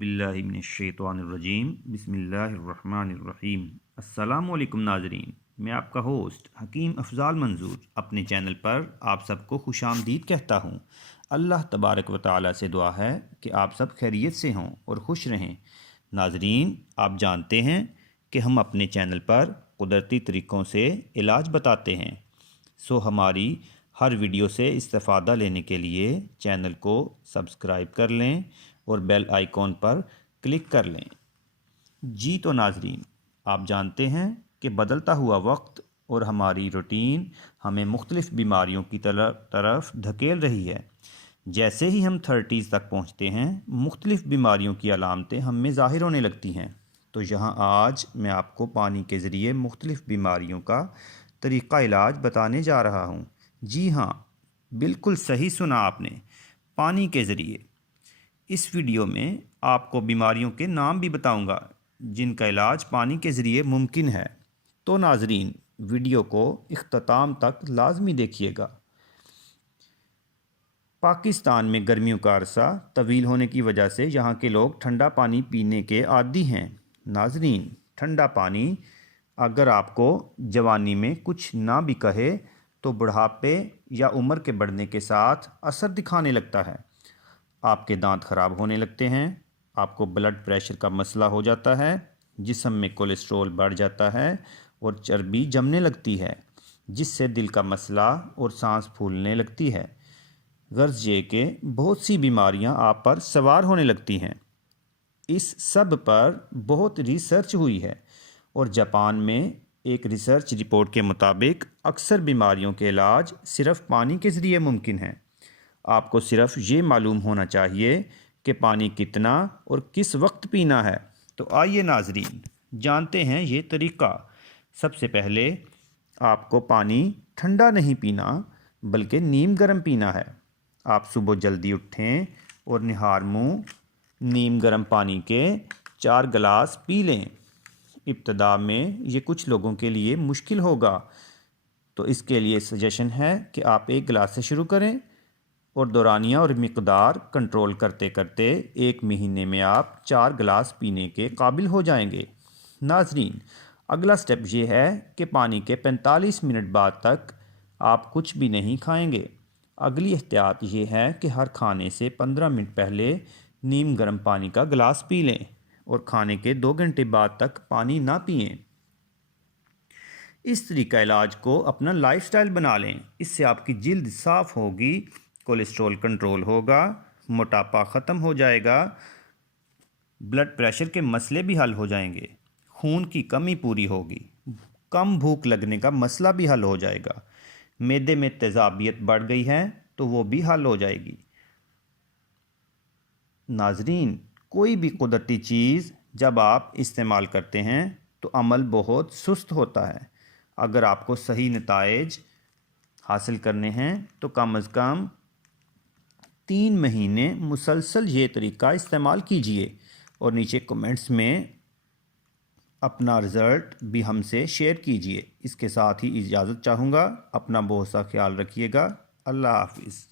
बिल्लाहि मिनश्शैतानिर्रजीम बिस्मिल्लाहिर्रहमानिर्रहीम। अस्सलामु अलैकुम नाज़रीन, मैं आपका होस्ट हकीम अफजाल मंजूर अपने चैनल पर आप सबको खुशामदीद कहता हूँ। अल्लाह तबारक व तआला से दुआ है कि आप सब खैरियत से हों और खुश रहें। नाज़रीन, आप जानते हैं कि हम अपने चैनल पर कुदरती तरीक़ों से इलाज बताते हैं। सो हमारी हर वीडियो से इस्तेफ़ादा लेने के लिए चैनल को सब्सक्राइब कर लें और बेल आइकॉन पर क्लिक कर लें। जी तो नाज़रीन, आप जानते हैं कि बदलता हुआ वक्त और हमारी रूटीन हमें मुख्तलिफ़ बीमारियों की तरफ धकेल रही है। जैसे ही हम 30s तक पहुँचते हैं, मुख्तलिफ़ बीमारियों की अलामतें हम में ज़ाहिर होने लगती हैं। तो यहाँ आज मैं आपको पानी के ज़रिए मुख्तलिफ़ बीमारियों का तरीक़ा इलाज बताने जा रहा हूँ। जी हाँ, बिल्कुल सही सुना आपने, पानी के ज़रिए। इस वीडियो में आपको बीमारियों के नाम भी बताऊंगा जिनका इलाज पानी के ज़रिए मुमकिन है। तो नाज़रीन, वीडियो को इख्तिताम तक लाजमी देखिएगा। पाकिस्तान में गर्मियों का अरसा तवील होने की वजह से यहाँ के लोग ठंडा पानी पीने के आदी हैं। नाज़रीन, ठंडा पानी अगर आपको जवानी में कुछ ना भी कहे तो बुढ़ापे या उम्र के बढ़ने के साथ असर दिखाने लगता है। आपके दांत ख़राब होने लगते हैं, आपको ब्लड प्रेशर का मसला हो जाता है, जिस्म में कोलेस्ट्रॉल बढ़ जाता है और चर्बी जमने लगती है, जिससे दिल का मसला और सांस फूलने लगती है। गर्ज ये कि बहुत सी बीमारियां आप पर सवार होने लगती हैं। इस सब पर बहुत रिसर्च हुई है और जापान में एक रिसर्च रिपोर्ट के मुताबिक अक्सर बीमारियों के इलाज सिर्फ़ पानी के ज़रिए मुमकिन है। आपको सिर्फ ये मालूम होना चाहिए कि पानी कितना और किस वक्त पीना है। तो आइए नाज़रीन, जानते हैं ये तरीक़ा। सबसे पहले आपको पानी ठंडा नहीं पीना बल्कि नीम गर्म पीना है। आप सुबह जल्दी उठें और निहार मुँह नीम गर्म पानी के 4 गिलास पी लें। इब्तदा में ये कुछ लोगों के लिए मुश्किल होगा, तो इसके लिए सजेशन है कि आप 1 गिलास से शुरू करें और दौरानिया और मिकदार कंट्रोल करते करते 1 महीने में आप 4 गिलास पीने के काबिल हो जाएंगे। नाज़रीन, अगला स्टेप ये है कि पानी के 45 मिनट बाद तक आप कुछ भी नहीं खाएंगे। अगली एहतियात ये है कि हर खाने से 15 मिनट पहले नीम गर्म पानी का गिलास पी लें और खाने के 2 घंटे बाद तक पानी ना पिएं। इस तरीका इलाज को अपना लाइफस्टाइल बना लें। इससे आपकी जिल्द साफ़ होगी, कोलेस्ट्रॉल कंट्रोल होगा, मोटापा ख़त्म हो जाएगा, ब्लड प्रेशर के मसले भी हल हो जाएंगे, खून की कमी पूरी होगी, कम भूख लगने का मसला भी हल हो जाएगा, मैदे में तेज़ाबियत बढ़ गई है तो वो भी हल हो जाएगी। नाज़रीन, कोई भी कुदरती चीज़ जब आप इस्तेमाल करते हैं तो अमल बहुत सुस्त होता है। अगर आपको सही नताइज हासिल करने हैं तो कम अज़ कम 3 महीने मुसलसल ये तरीका इस्तेमाल कीजिए और नीचे कमेंट्स में अपना रिज़ल्ट भी हमसे शेयर कीजिए। इसके साथ ही इजाज़त चाहूँगा। अपना बहुत सा ख्याल रखिएगा। अल्लाह हाफ़िज़।